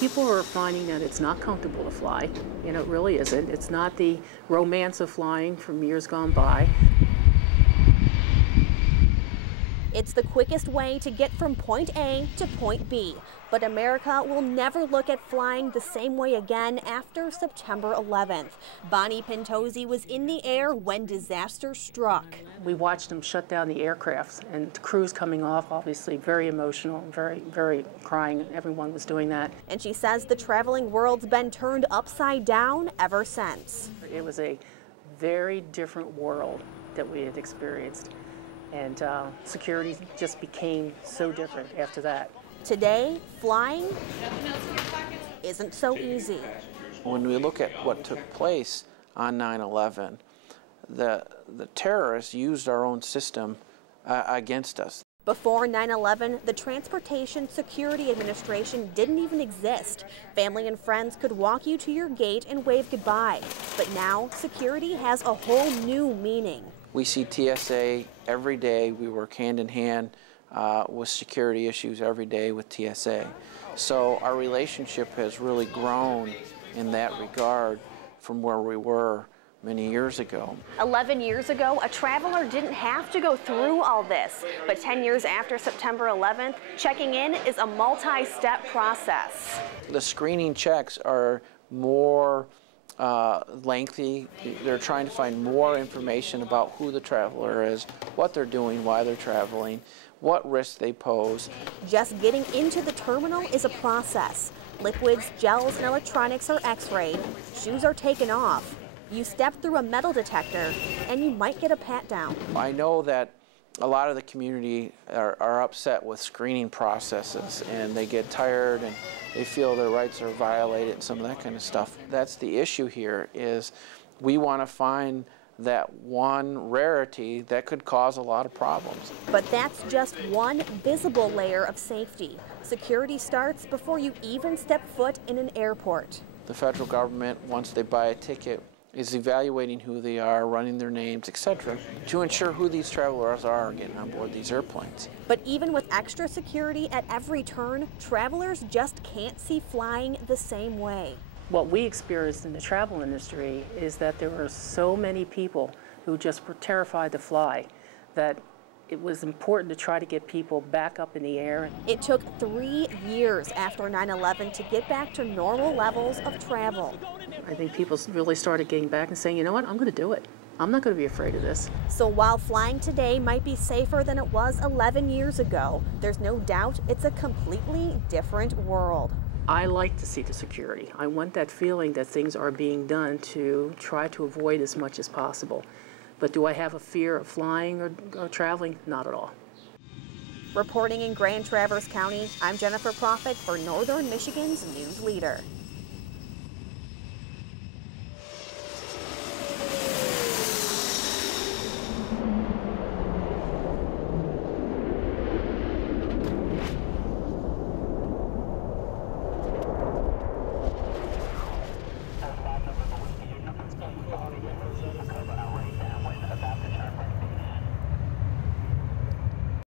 People are finding that it's not comfortable to fly. You know, it really isn't. It's not the romance of flying from years gone by. It's the quickest way to get from point A to point B, but America will never look at flying the same way again after September 11th. Bonnie Pintozzi was in the air when disaster struck. We watched them shut down the aircrafts, and the crews coming off, obviously very emotional, very crying. Everyone was doing that. And she says the traveling world's been turned upside down ever since. It was a very different world that we had experienced. And security just became so different after that. Today, flying isn't so easy. When we look at what took place on 9/11, the terrorists used our own system against us. Before 9/11, the Transportation Security Administration didn't even exist. Family and friends could walk you to your gate and wave goodbye. But now, security has a whole new meaning. We see TSA every day. We work hand in hand with security issues every day with TSA. So our relationship has really grown in that regard from where we were many years ago. 11 years ago, a traveler didn't have to go through all this. But 10 years after September 11th, checking in is a multi-step process. The screening checks are more lengthy. They're trying to find more information about who the traveler is, what they're doing, why they're traveling, what risks they pose. Just getting into the terminal is a process. Liquids, gels, and electronics are x-rayed. Shoes are taken off. You step through a metal detector, and you might get a pat-down. I know that a lot of the community are upset with screening processes, and they get tired and they feel their rights are violated and some of that kind of stuff. That's the issue here, is we want to find that one rarity that could cause a lot of problems. But that's just one visible layer of safety. Security starts before you even step foot in an airport. The federal government, once they buy a ticket, is evaluating who they are, running their names, etc., to ensure who these travelers are getting on board these airplanes. But even with extra security at every turn, travelers just can't see flying the same way. What we experienced in the travel industry is that there were so many people who just were terrified to fly that it was important to try to get people back up in the air. It took 3 years after 9/11 to get back to normal levels of travel. I think people really started getting back and saying, you know what, I'm going to do it. I'm not going to be afraid of this. So while flying today might be safer than it was 11 years ago, there's no doubt it's a completely different world. I like to see the security. I want that feeling that things are being done to try to avoid as much as possible. But do I have a fear of flying or traveling? Not at all. Reporting in Grand Traverse County, I'm Jennifer Proffitt for Northern Michigan's News Leader.